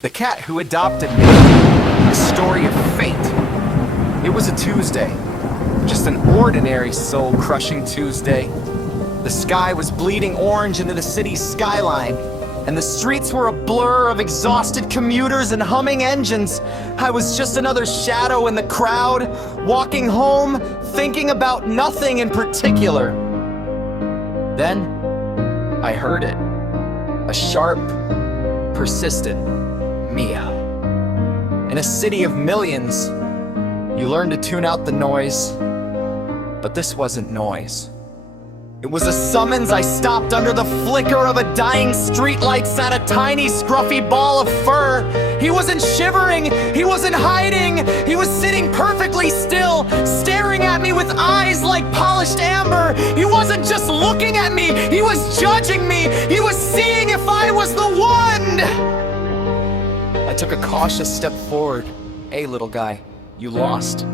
The cat who adopted me. A story of fate. It was a Tuesday. Just an ordinary soul-crushing Tuesday. The sky was bleeding orange into the city's skyline, and the streets were a blur of exhausted commuters and humming engines. I was just another shadow in the crowd, walking home, thinking about nothing in particular. Then, I heard it. A sharp, persistent meow. In a city of millions, you learn to tune out the noise, but this wasn't noise. It was a summons. I stopped under the flicker of a dying streetlight, sat a tiny scruffy ball of fur. He wasn't shivering, he wasn't hiding, he was sitting perfectly still, staring at me with eyes like polished amber. He wasn't just looking at me, he was judging me, he was seeing if I was the one! I took a cautious step forward. Hey, little guy, you lost.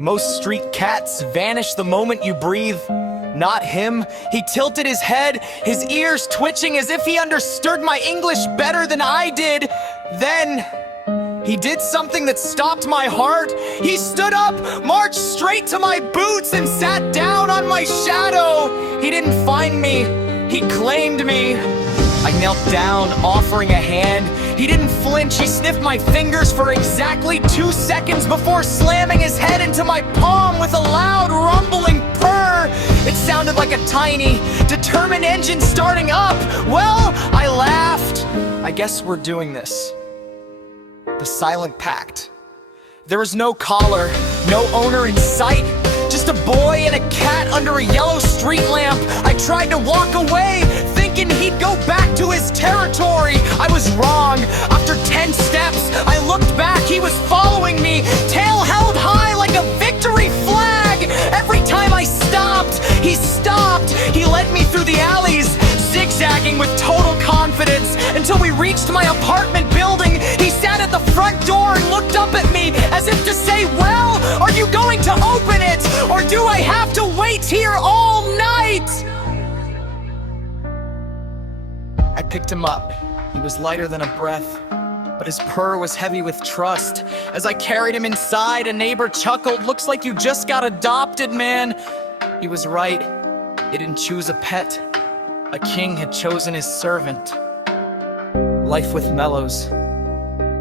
Most street cats vanish the moment you breathe. Not him. He tilted his head, his ears twitching as if he understood my English better than I did. Then, he did something that stopped my heart. He stood up, marched straight to my boots, and sat down on my shadow. He didn't find me. He claimed me. I knelt down, offering a hand. He didn't flinch. He sniffed my fingers for exactly 2 seconds before slamming his head into my palm with a loud, rumbling purr. It sounded like a tiny, determined engine starting up. Well, I laughed. I guess we're doing this. The silent pact. There was no collar, no owner in sight. Just a boy and a cat under a yellow street lamp. I tried to walk away, thinking he'd go back to his territory. I was wrong. After 10 steps, I looked back. He was following me, tail held high like a victory flag. Every time I stopped, he stopped. He led me through the alleys, zigzagging with total confidence, until we reached my apartment building. He sat at the front door and looked up at me as if to say, well, are you going to open it? Or do I have to wait here all night? I picked him up. He was lighter than a breath, but his purr was heavy with trust. As I carried him inside, a neighbor chuckled, "Looks like you just got adopted, man." He was right. He didn't choose a pet. A king had chosen his servant. Life with Malus.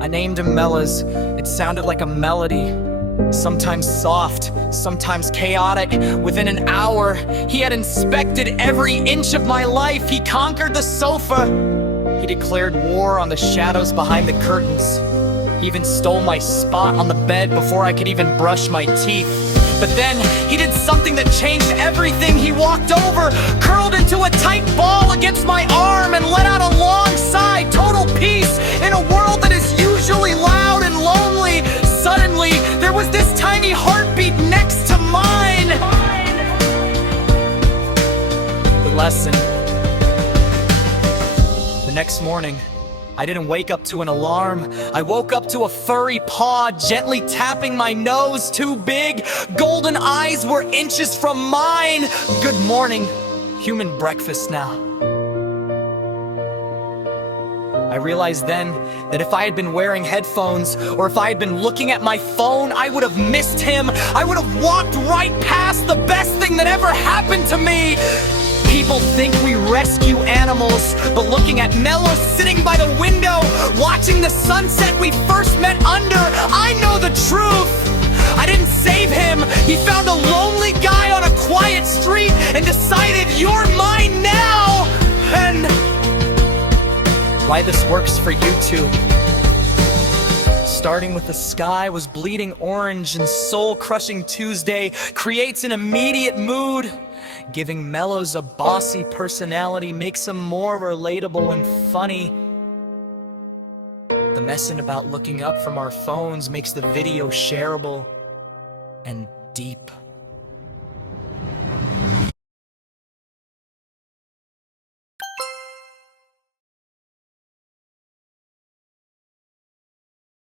I named him Malus. It sounded like a melody. Sometimes soft, sometimes chaotic. Within an hour, he had inspected every inch of my life. He conquered the sofa. He declared war on the shadows behind the curtains. He even stole my spot on the bed before I could even brush my teeth. But then, he did something that changed everything. He walked over, curled into a tight ball against my arm, and let out a long sigh. Total peace in a world that is usually loud and lonely. Suddenly, there was this tiny heartbeat next to mine. The lesson. The next morning, I didn't wake up to an alarm. I woke up to a furry paw gently tapping my nose, too big. Golden eyes were inches from mine. Good morning, human breakfast now. I realized then that if I had been wearing headphones, or if I had been looking at my phone, I would have missed him. I would have walked right past the best thing that ever happened to me. People think we rescue animals, but looking at Malus sitting by the window, watching the sunset we first met under, I know the truth. I didn't save him. He found a lonely guy on a quiet street and decided, you're mine now. And why this works for you too. Starting with the sky was bleeding orange and soul-crushing Tuesday creates an immediate mood. Giving Malus a bossy personality makes him more relatable and funny. The messing about looking up from our phones makes the video shareable and deep.